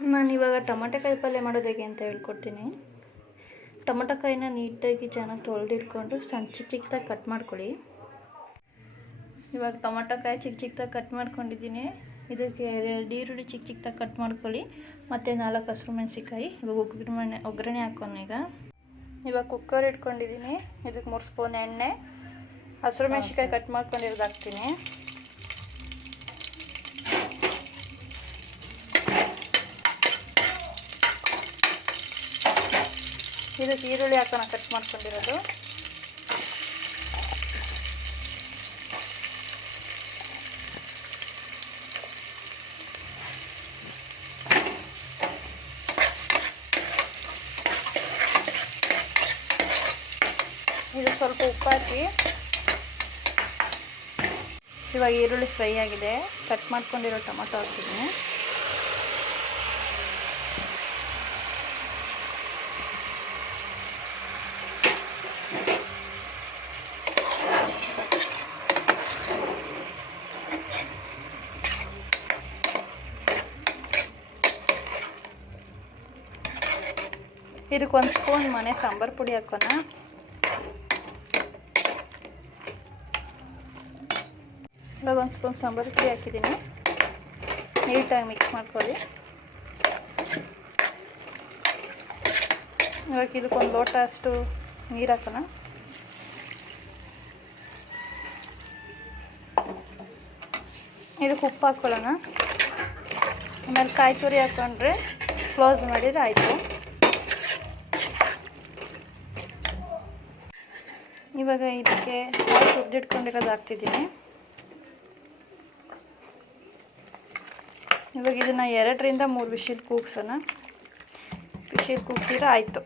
ನಾನಿವಾಗ ಟೊಮಟೊಕಾಯಿ ಪಲ್ಯ ಮಾಡೋದು ಹೇಗೆ ಅಂತ ಹೇಳ್ಕೊಡ್ತೀನಿ. ಟೊಮಟೊಕಾಯಿನ ನೀಟಾಗಿ ಚೆನ್ನಾಗಿ ತೊಳೆದಿಟ್ಕೊಂಡು ಚಿಕ್ಕದಾಗಿ ಕಟ್ ಮಾಡ್ಕೊಳ್ಳಿ. ಇವಾಗ ಟೊಮಟೊಕಾಯಿ ಚಿಕ್ಕದಾಗಿ ಕಟ್ ಮಾಡ್ಕೊಂಡಿದ್ದೀನಿ. ಇದಕ್ಕೆ 2 ಈರುಳ್ಳಿ ಚಿಕ್ಕದಾಗಿ ಕಟ್ ಮಾಡ್ಕೊಳ್ಳಿ ಮತ್ತು 4 ಹಸಿರು ಮೆಣಸಿನ್ಕಾಯಿ. ಇವಾಗ ಒಗ್ಗರಣೆ ಹಾಕೋಣ. ಇವಾಗ ಕುಕ್ಕರ್ ಇಟ್ಕೊಂಡಿದ್ದೀನಿ. ಇದಕ್ಕೆ 3 ಸ್ಪೂನ್ ಎಣ್ಣೆ, ಹಸಿರು ಮೆಣಸಿನ್ಕಾಯಿ ಕಟ್ ಮಾಡ್ಕೊಂಡಿರೋದು ಹಾಕ್ತೀನಿ. ಇದಕ್ಕೆ ಈರುಳ್ಳಿ ಹಾಕೋಣ ಕಟ್ ಮಾಡ್ಕೊಂಡಿರೋದು. ಇದು ಸ್ವಲ್ಪ ಉಪ್ಪು ಹಾಕಿ. ಇವಾಗ ಈರುಳ್ಳಿ ಫ್ರೈ ಆಗಿದೆ. ಕಟ್ ಮಾಡ್ಕೊಂಡಿರೋ ಟೊಮಟೊ ಹಾಕ್ತಿದ್ದೀನಿ. ಇದಕ್ಕೆ 1 ಸ್ಪೂನ್ ಮನೆ ಸಾಂಬಾರು ಪುಡಿ ಹಾಕೋಣ. ಇವಾಗ 1 ಸ್ಪೂನ್ ಸಾಂಬಾರು ಪುಡಿ ಹಾಕಿದ್ದೀನಿ. ನೀಟಾಗಿ ಮಿಕ್ಸ್ ಮಾಡ್ಕೊಳ್ಳಿ. ಇವಾಗ ಇದಕ್ಕೆ 1 ಲೋಟ ಅಷ್ಟು ನೀರು ಹಾಕೋಣ. ಇದಕ್ಕೆ ಉಪ್ಪು ಹಾಕ್ಕೊಳ್ಳೋಣ. ಆಮೇಲೆ ಕಾಯಿ ತುರಿ ಹಾಕ್ಕೊಂಡ್ರೆ ಕ್ಲೋಸ್ ಮಾಡಿದರೆ ಆಯಿತು. ಇವಾಗ ಇದಕ್ಕೆ ಕಾಯಿ ತುರಿದಿಟ್ಕೊಂಡಿರೋದು ಹಾಕ್ತಿದ್ದೀನಿ. ಇವಾಗ ಇದನ್ನು 2 ರಿಂದ 3 ವಿಷಲ್ ಕೂಗ್ಸೋಣ. ವಿಷಲ್ ಕೂಗ್ಸಿದ್ರೆ ಆಯಿತು.